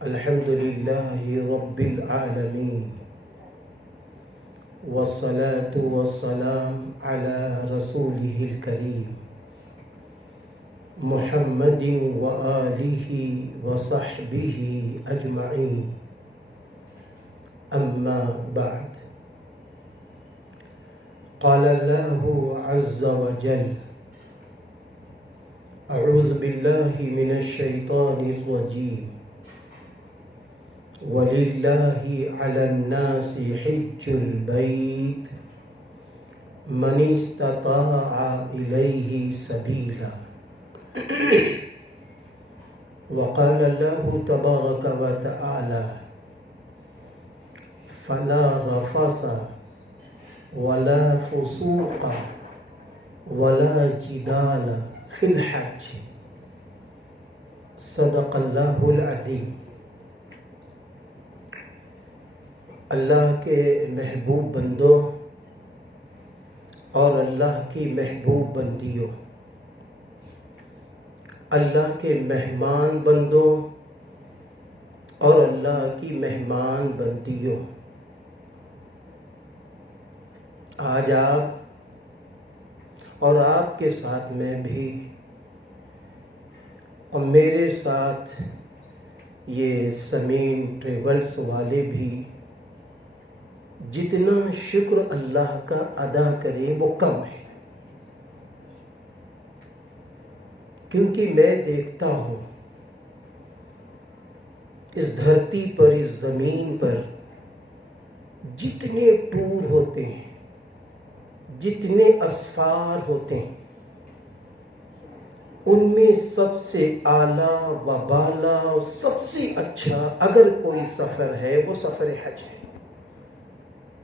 अल्हम्दुलिल्लाहि रब्बिल आलमीन वस्सलातु वस्सलाम अला रसूलिहिल करीम मुहम्मदिन व आलिहि व सहबिहि अजमईन अम्मा बाद। क़ाल अल्लाहु अज़्ज़ व जल अऊज़ु बिल्लाहि मिनश शैतानिर रजीम वलिल्लाहि अलन्नासि हिज्जुल बैत मन इस्तताअ इलैहि सबीला। वक़ाल अल्लाहु तबारक व तआला फला रफ़सा वला फ़ुसूक़ा वला जिदाल फ़िल हज। सदक़ल्लाहुल अज़ीम। अल्लाह के महबूब बंदों और अल्लाह की महबूब बंदियों, अल्लाह के मेहमान बंदों और अल्लाह की मेहमान बंदियों, आज आप और आपके साथ मैं भी और मेरे साथ ये समीन ट्रेवल्स वाले भी जितना शुक्र अल्लाह का अदा करें वो कम है। क्योंकि मैं देखता हूँ इस धरती पर, इस ज़मीन पर जितने टूर होते हैं, जितने असफार होते हैं, उनमें सबसे आला व बाला और सबसे अच्छा अगर कोई सफ़र है वो सफ़र हज है।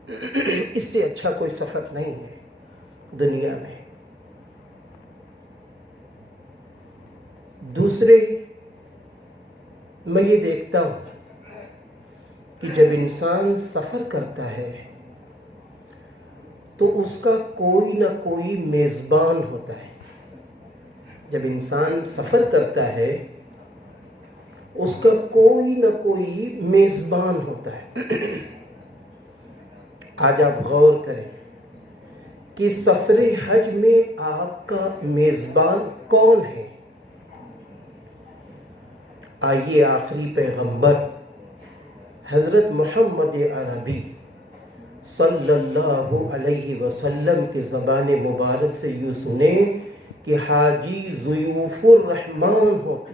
इससे अच्छा कोई सफ़र नहीं है दुनिया में। दूसरे, मैं ये देखता हूँ कि जब इंसान सफ़र करता है तो उसका कोई ना कोई मेज़बान होता है। जब इंसान सफ़र करता है उसका कोई ना कोई मेज़बान होता है। आज आप गौर करें कि सफ़रे हज में आपका मेज़बान कौन है। आइए आखिरी पैगंबर हज़रत मोहम्मद अरबी सल्लल्लाहु अलैहि वसल्लम के ज़बान मुबारक से यूँ सुने कि हाजी ज़ुयूफ़ुर रहमान होते,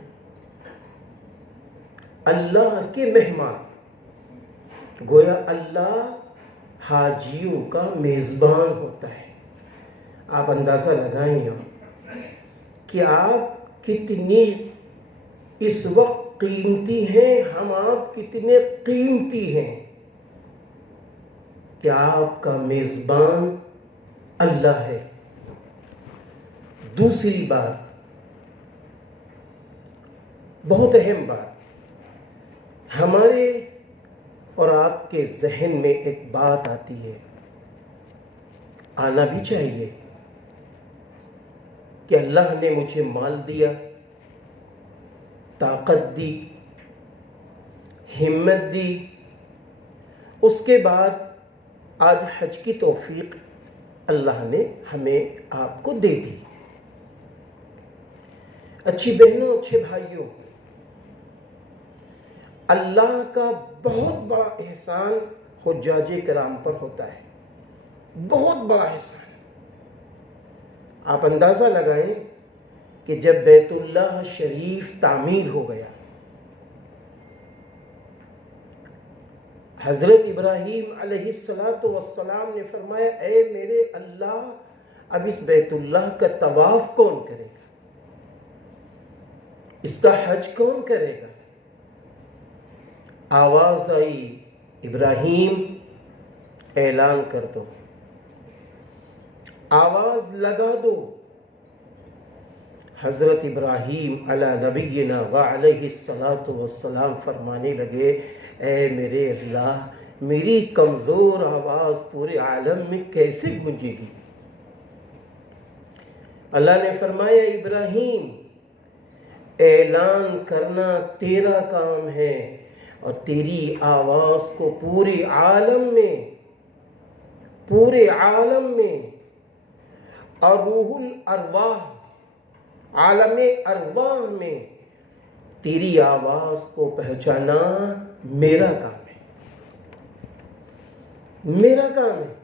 अल्लाह के मेहमान। गोया अल्लाह हाजियों का मेज़बान होता है। आप अंदाज़ा लगाएं कि आप कितनी इस वक्त कीमती हैं, हम आप कितने कीमती हैं कि आपका मेज़बान अल्लाह है। दूसरी बात, बहुत अहम बात, हमारे और आपके जहन में एक बात आती है, आना भी चाहिए कि अल्लाह ने मुझे माल दिया, ताकत दी, हिम्मत दी, उसके बाद आज हज की तौफीक अल्लाह ने हमें आपको दे दी। अच्छी बहनों, अच्छे भाइयों, अल्लाह का बहुत बड़ा एहसान हुज्जाजे किराम पर होता है, बहुत बड़ा एहसान। आप अंदाज़ा लगाएं कि जब बैतुल्लाह शरीफ तामीर हो गया, हज़रत इब्राहीम अलैहिस्सलातु वस्सलाम ने फरमाया, ए मेरे अल्लाह, अब इस बैतुल्लाह का तवाफ़ कौन करेगा, इसका हज कौन करेगा। आवाज़ आई, इब्राहीम ऐलान कर दो, आवाज़ लगा दो। हज़रत इब्राहीम अला नबीना व अलैहिस्सलातु वस्सलाम फरमाने लगे, ए मेरे अल्लाह, मेरी कमज़ोर आवाज़ पूरे आलम में कैसे गूंजेगी। अल्लाह ने फरमाया, इब्राहीम ऐलान करना तेरा काम है, और तेरी आवाज़ को पूरे आलम में और रूहुल अरवाह आलमे अरवाह में तेरी आवाज़ को पहचाना मेरा काम है, मेरा काम है।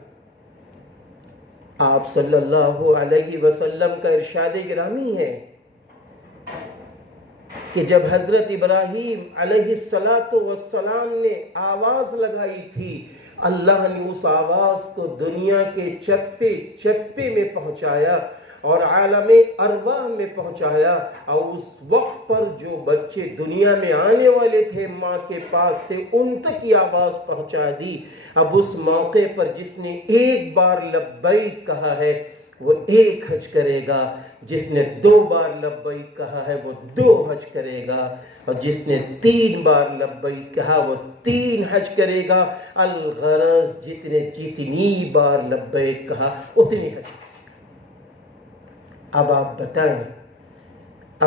आप सल्लल्लाहु अलैहि वसल्लम का इरशाद गिरामी है कि जब हज़रत इब्राहीम अलैहिस्सलातु वस्सलाम ने आवाज़ लगाई थी, अल्लाह ने उस आवाज़ को दुनिया के चप्पे चप्पे में पहुंचाया और आलमे अरवाह में पहुंचाया। और उस वक्त पर जो बच्चे दुनिया में आने वाले थे, माँ के पास थे, उन तक ये आवाज़ पहुंचा दी। अब उस मौके पर जिसने एक बार लब्बैक कहा है वो एक हज करेगा, जिसने 2 बार लब्बैक कहा है वो 2 हज करेगा, और जिसने 3 बार लब्बैक कहा वो 3 हज करेगा। अलगरज जितनी बार लब्बैक कहा उतनी हज करेगा। अब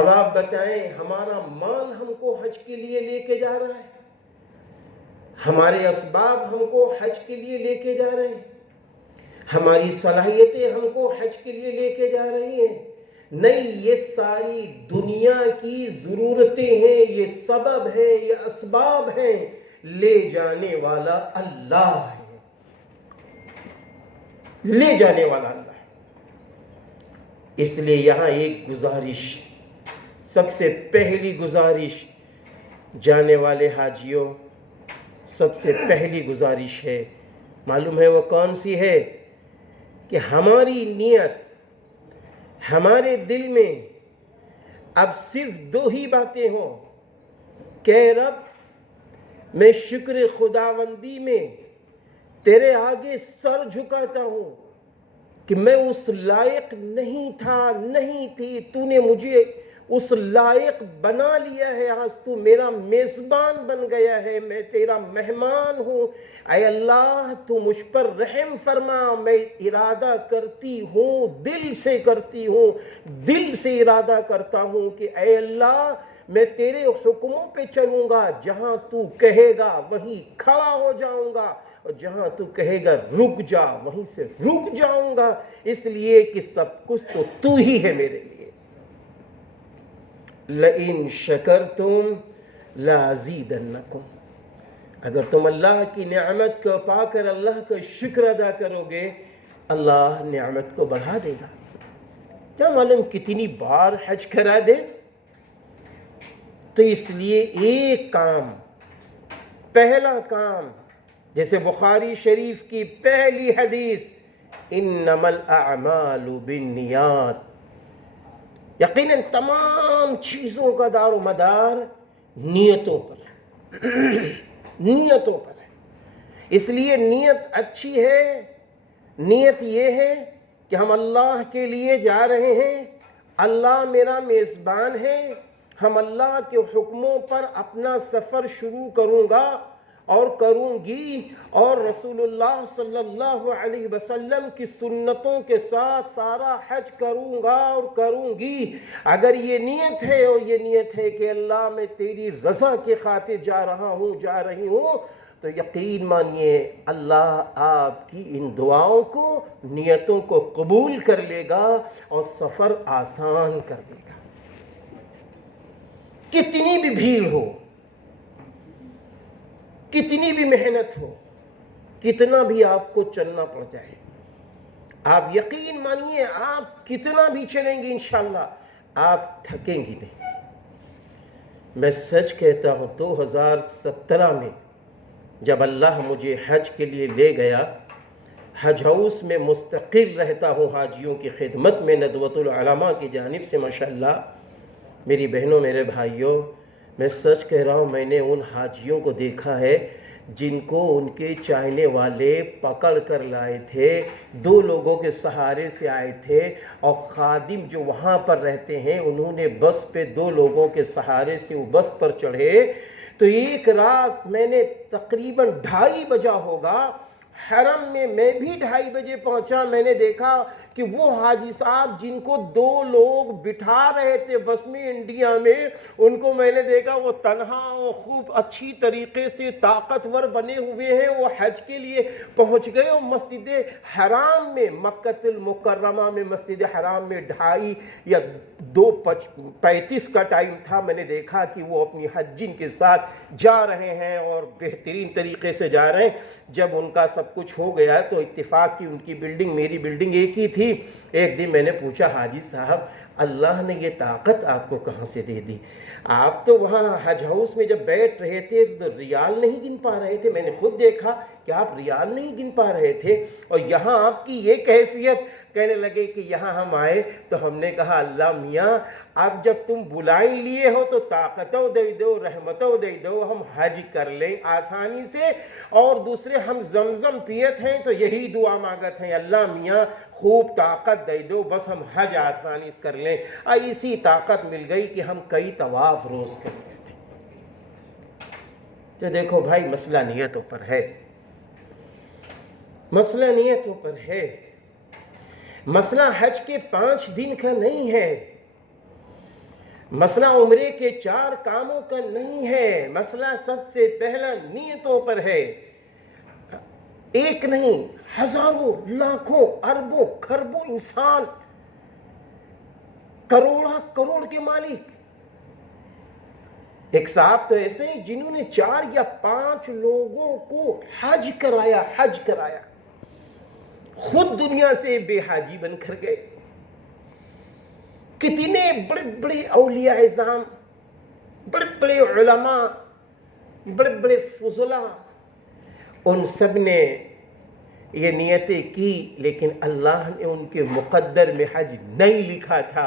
आप बताएं हमारा माल हमको हज के लिए लेके जा रहा है, हमारे असबाब हमको हज के लिए लेके जा रहे हैं, हमारी सलाहियतें हमको हज के लिए लेके जा रही हैं। नहीं, ये सारी दुनिया की ज़रूरतें हैं, ये सबब है, ये असबाब हैं, ले जाने वाला अल्लाह है, ले जाने वाला अल्लाह है। इसलिए यहाँ एक गुजारिश, सबसे पहली गुजारिश जाने वाले हाजियों, सबसे पहली गुजारिश है, मालूम है वो कौन सी है? कि हमारी नियत, हमारे दिल में अब सिर्फ 2 ही बातें हों कि रब, मैं शुक्र खुदावंदी में तेरे आगे सर झुकाता हूँ कि मैं उस लायक नहीं था, नहीं थी, तूने मुझे उस लायक बना लिया है। आज तू मेरा मेज़बान बन गया है, मैं तेरा मेहमान हूँ। ऐ अल्लाह, तू मुझ पर रहम फरमा। मैं इरादा करती हूँ, दिल से करती हूँ, दिल से इरादा करता हूँ कि ऐ अल्लाह, मैं तेरे हुक्मों पे चलूँगा, जहाँ तू कहेगा वहीं खड़ा हो जाऊँगा, और जहाँ तू कहेगा रुक जा वहीं से रुक जाऊँगा, इसलिए कि सब कुछ तो तू ही है मेरे लिए। लइन शकरतुम लाज़ीदन्नकुम, अगर तुम अल्लाह की नेमत को पाकर अल्लाह का शुक्र अदा करोगे, अल्लाह नेमत को बढ़ा देगा। क्या मालूम कितनी बार हज करा दे। तो इसलिए एक काम, पहला काम, जैसे बुखारी शरीफ की पहली हदीस, इन्नमल अअमालु बिन्नियात, यकीनन तमाम चीज़ों का दारो मदार नियतों पर है, नियतों पर है। इसलिए नियत अच्छी है। नियत ये है कि हम अल्लाह के लिए जा रहे हैं, अल्लाह मेरा मेज़बान है, हम अल्लाह के हुक्मों पर अपना सफ़र शुरू करूँगा और करूँगी, और रसूलुल्लाह सल्लल्लाहु अलैहि वसल्लम की सुन्नतों के साथ सारा हज करूँगा और करूँगी। अगर ये नियत है और ये नियत है कि अल्लाह मैं तेरी रज़ा के खातिर जा रहा हूँ, जा रही हूँ, तो यकीन मानिए अल्लाह आपकी इन दुआओं को, नियतों को कबूल कर लेगा और सफ़र आसान कर देगा। कितनी भी भीड़ हो, कितनी भी मेहनत हो, कितना भी आपको चलना पड़ जाए, आप यकीन मानिए आप कितना भी चलेंगे इंशाअल्लाह आप थकेंगी नहीं। मैं सच कहता हूँ, 2017 में जब अल्लाह मुझे हज के लिए ले गया, हज हाउस में मुस्तकिल रहता हूँ हाजियों की खिदमत में नदवतुल उलमा की जानिब से। माशाअल्लाह मेरी बहनों, मेरे भाइयों, मैं सच कह रहा हूँ, मैंने उन हाजियों को देखा है जिनको उनके चाहने वाले पकड़ कर लाए थे, 2 लोगों के सहारे से आए थे, और खादिम जो वहाँ पर रहते हैं उन्होंने बस पे 2 लोगों के सहारे से वो बस पर चढ़े। तो एक रात मैंने तकरीबन 2:30 बजा होगा, हरम में मैं भी 2:30 बजे पहुंचा। मैंने देखा कि वो हाजी साहब जिनको 2 लोग बिठा रहे थे बस में इंडिया में, उनको मैंने देखा वो तन्हा और खूब अच्छी तरीके से ताकतवर बने हुए हैं। वो हज के लिए पहुंच गए और मस्जिद हराम में, मक्कतुल मुकर्रमा में, मस्जिद हराम में 2:30 या 2:35 का टाइम था। मैंने देखा कि वो अपनी हज्जिन के साथ जा रहे हैं और बेहतरीन तरीके से जा रहे हैं। जब उनका सब कुछ हो गया तो इत्तेफाक की उनकी बिल्डिंग मेरी बिल्डिंग एक ही थी। एक दिन मैंने पूछा, हाजी साहब अल्लाह ने ये ताकत आपको कहाँ से दे दी? आप तो वहाँ हज हाउस में जब बैठ रहे थे तो रियाल नहीं गिन पा रहे थे। मैंने खुद देखा कि आप रियाल नहीं गिन पा रहे थे और यहाँ आपकी ये कैफियत। कहने लगे कि यहाँ हम आए तो हमने कहा, अल्लाह मियाँ अब जब तुम बुलाई लिए हो तो ताकतों दे दो, रहमतों दे दो, हम हज कर लें आसानी से। और दूसरे हम जमजम पियत हैं तो यही दुआ मांगत हैं, अल्लाह मियाँ खूब ताकत दे दो, बस हम हज आसानी से कर लें। ऐसी ताकत मिल गई कि हम कई तवाफ रोज करते थे। तो देखो भाई, मसला नियतों पर है, मसला नियतों पर है। मसला हज के 5 दिन का नहीं है, मसला उम्रे के 4 कामों का नहीं है। मसला सबसे पहला नियतों पर है। एक नहीं, हजारों, लाखों, अरबों, खरबों इंसान, करोड़ा करोड़ के मालिक। एक साहब तो ऐसे हैं जिन्होंने 4 या 5 लोगों को हज कराया, हज कराया, खुद दुनिया से बेहाजी बनकर गए। कितने बड़े बड़े औलिया इज़ाम, बड़े बड़े उलमा, बड़े बड़े फुजला, उन सब ने ये नियतें की, लेकिन अल्लाह ने उनके मुक़द्दर में हज नहीं लिखा था।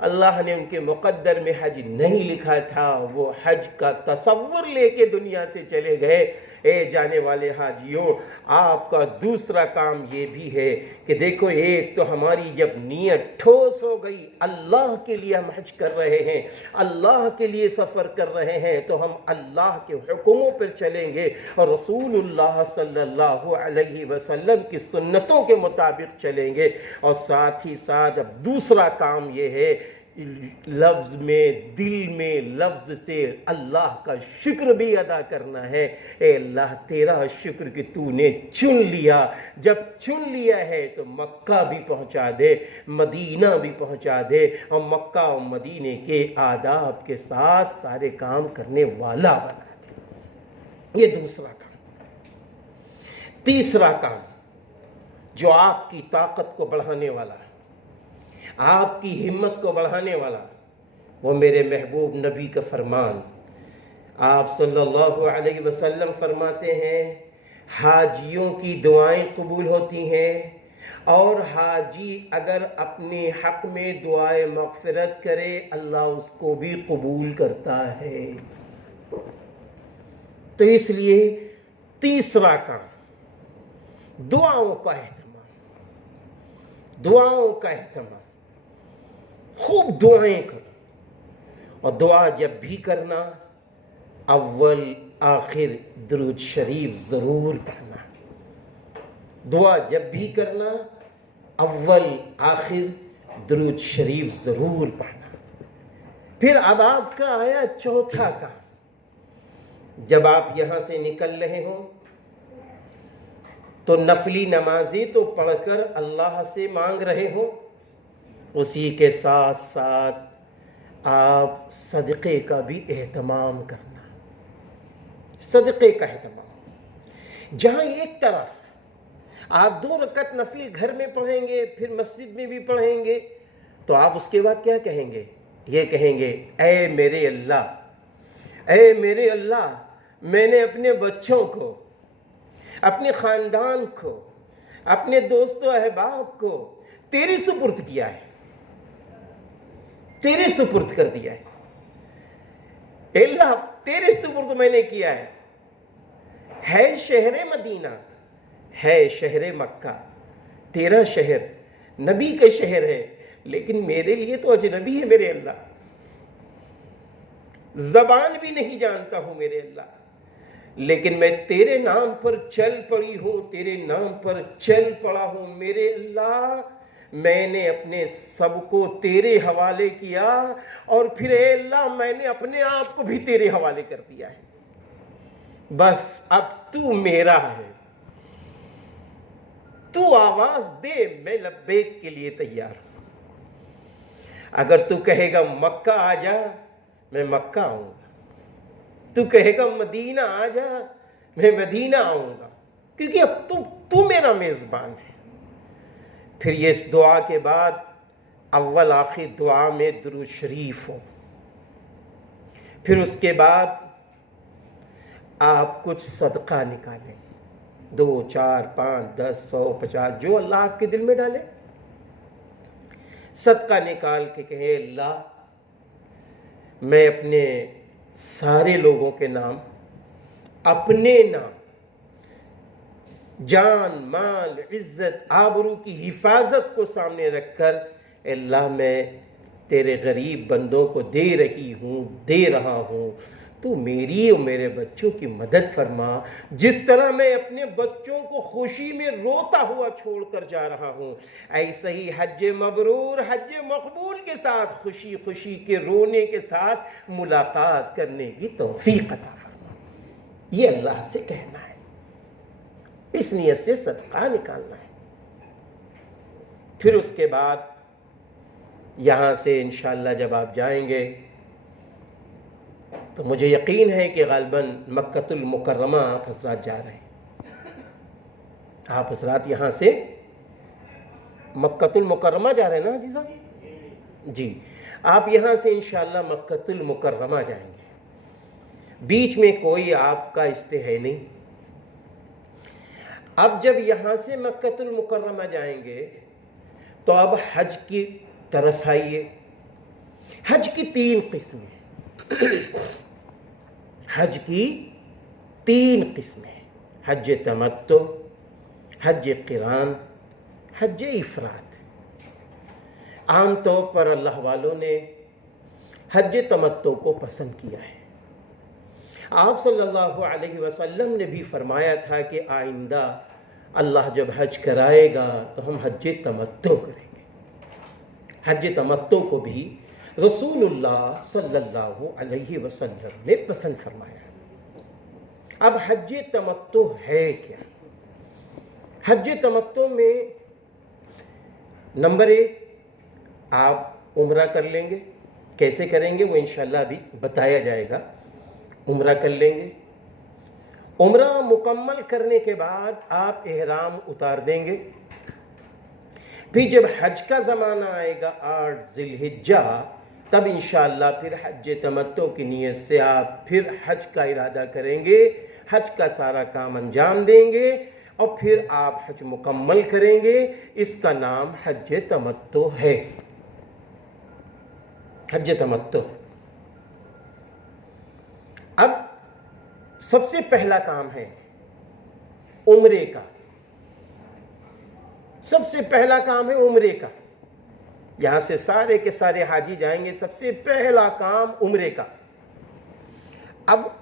अल्लाह ने उनके मुक़द्दर में हज नहीं लिखा था। वो हज का तसव्वुर लेके दुनिया से चले गए। ए जाने वाले हाजियों, आपका दूसरा काम ये भी है कि देखो, एक तो हमारी जब नीयत ठोस हो गई, अल्लाह के लिए हम हज कर रहे हैं, अल्लाह के लिए सफ़र कर रहे हैं, तो हम अल्लाह के हुक्मों पर चलेंगे और रसूलुल्लाह सल्लल्लाहु अलैहि वसल्लम की सुन्नतों के मुताबिक चलेंगे। और साथ ही साथ अब दूसरा काम ये है, लफ्ज़ में, दिल में, लफ्ज़ से अल्लाह का शुक्र भी अदा करना है। ए अल्लाह, तेरा शुक्र कि तूने चुन लिया। जब चुन लिया है तो मक्का भी पहुंचा दे, मदीना भी पहुंचा दे, और मक्का और मदीने के आदाब के साथ सारे काम करने वाला बना दे। ये दूसरा काम। तीसरा काम जो आपकी ताकत को बढ़ाने वाला है, आपकी हिम्मत को बढ़ाने वाला, वो मेरे महबूब नबी का फरमान। आप सल्लल्लाहु अलैहि वसल्लम फरमाते हैं, हाजियों की दुआएं कबूल होती हैं, और हाजी अगर अपने हक में दुआए मग़फ़िरत करे, अल्लाह उसको भी कबूल करता है। तो इसलिए तीसरा काम, दुआओं का एहतमाम, दुआओं का एहतमाम। खूब दुआएं करो, और दुआ जब भी करना, अव्वल आखिर दुरूद शरीफ ज़रूर पढ़ना। दुआ जब भी करना, अव्वल आखिर दुरूद शरीफ ज़रूर पढ़ना। फिर अब आपका आया चौथा काम। जब आप यहाँ से निकल रहे हो तो नफली नमाज़ें तो पढ़कर अल्लाह से मांग रहे हो, उसी के साथ साथ आप सदक़े का भी एहतमाम करना। सदक़े का एहतमाम, जहाँ एक तरफ आप 2 रकत नफिल घर में पढ़ेंगे, फिर मस्जिद में भी पढ़ेंगे, तो आप उसके बाद क्या कहेंगे? ये कहेंगे, ऐ मेरे अल्लाह, ऐ मेरे अल्लाह, मैंने अपने बच्चों को, अपने ख़ानदान को, अपने दोस्तों अहबाब को तेरे सुपुर्द किया है, तेरे सुपुर्द कर दिया है। अल्लाह, तेरे सुपुर्द मैंने किया है शहर मदीना, है शहर मक्का, तेरा शहर, नबी का शहर है, लेकिन मेरे लिए तो अजनबी है मेरे अल्लाह। ज़बान भी नहीं जानता हूँ मेरे अल्लाह, लेकिन मैं तेरे नाम पर चल पड़ी हूँ, तेरे नाम पर चल पड़ा हूँ। मेरे अल्लाह, मैंने अपने सबको तेरे हवाले किया और फिर अल्लाह मैंने अपने आप को भी तेरे हवाले कर दिया है। बस अब तू मेरा है, तू आवाज दे, मैं लब्बैक के लिए तैयार हूं। अगर तू कहेगा मक्का आ जा, मैं मक्का आऊंगा। तू कहेगा मदीना आ जा, मैं मदीना आऊंगा, क्योंकि अब तू मेरा मेजबान है। फिर ये इस दुआ के बाद अव्वल आखिर दुआ में दुरूद शरीफ हो। फिर उसके बाद आप कुछ सदका निकालें, 2, 4, 5, 10, 100, 50, जो अल्लाह आपके दिल में डाले। सदका निकाल के कहे अल्लाह, मैं अपने सारे लोगों के नाम, अपने नाम, जान माल इज्जत आबरू की हिफाजत को सामने रखकर अल्लाह मैं तेरे गरीब बंदों को दे रही हूँ, दे रहा हूँ। तू मेरी और मेरे बच्चों की मदद फरमा। जिस तरह मैं अपने बच्चों को खुशी में रोता हुआ छोड़कर जा रहा हूँ, ऐसे ही हज मबरूर, हज मकबूल के साथ खुशी खुशी के रोने के साथ मुलाकात करने की तौफीक अता फरमा। ये अल्लाह से कहना है, इस नियत से सदका निकालना है। फिर उसके बाद यहाँ से इंशाअल्लाह जब आप जाएंगे तो मुझे यकीन है कि गालिबन मक्कतुल मुकर्रमा आप हज़रात जा रहे हैं। आप हज़रात यहाँ से मक्कतुल मुकर्रमा जा रहे हैं ना जी साहब? जी, आप यहाँ से इंशाअल्लाह मक्कतुल मुकर्रमा जाएंगे। बीच में कोई आपका स्टे है नहीं। अब जब यहाँ से मक्कतुल मुकर्रमा जाएंगे तो अब हज की तरफ आइए। हज की 3 किस्में हज की 3 किस्में, हज तमत्तु, हज क़िरान, हज इफ़राद। आमतौर पर अल्लाह वालों ने हज तमत्तु को पसंद किया है। आप सल्लल्लाहु अलैहि वसल्लम ने भी फरमाया था कि आइंदा अल्लाह जब हज कराएगा तो हम हज तमत्तु करेंगे। हज तमत्तु को भी रसूलुल्लाह सल्लल्लाहु अलैहि वसल्लम ने पसंद फरमाया। अब हज तमत्तु है क्या? हज तमत्तु में नंबर 1 आप उम्रा कर लेंगे। कैसे करेंगे वो इंशाअल्लाह अभी बताया जाएगा। उम्रा कर लेंगे। उम्रा मुकम्मल करने के बाद आप एहराम उतार देंगे। फिर जब हज का ज़माना आएगा 8 ज़िलहिज्जा, तब इंशाअल्लाह फिर हज तमत्तु की नीयत से आप फिर हज का इरादा करेंगे, हज का सारा काम अंजाम देंगे और फिर आप हज मुकम्मल करेंगे। इसका नाम हज तमत्तु है। हज तमत्तु। अब सबसे पहला काम है उम्रे का। सबसे पहला काम है उम्रे का। यहां से सारे के सारे हाजी जाएंगे, सबसे पहला काम उम्रे का। अब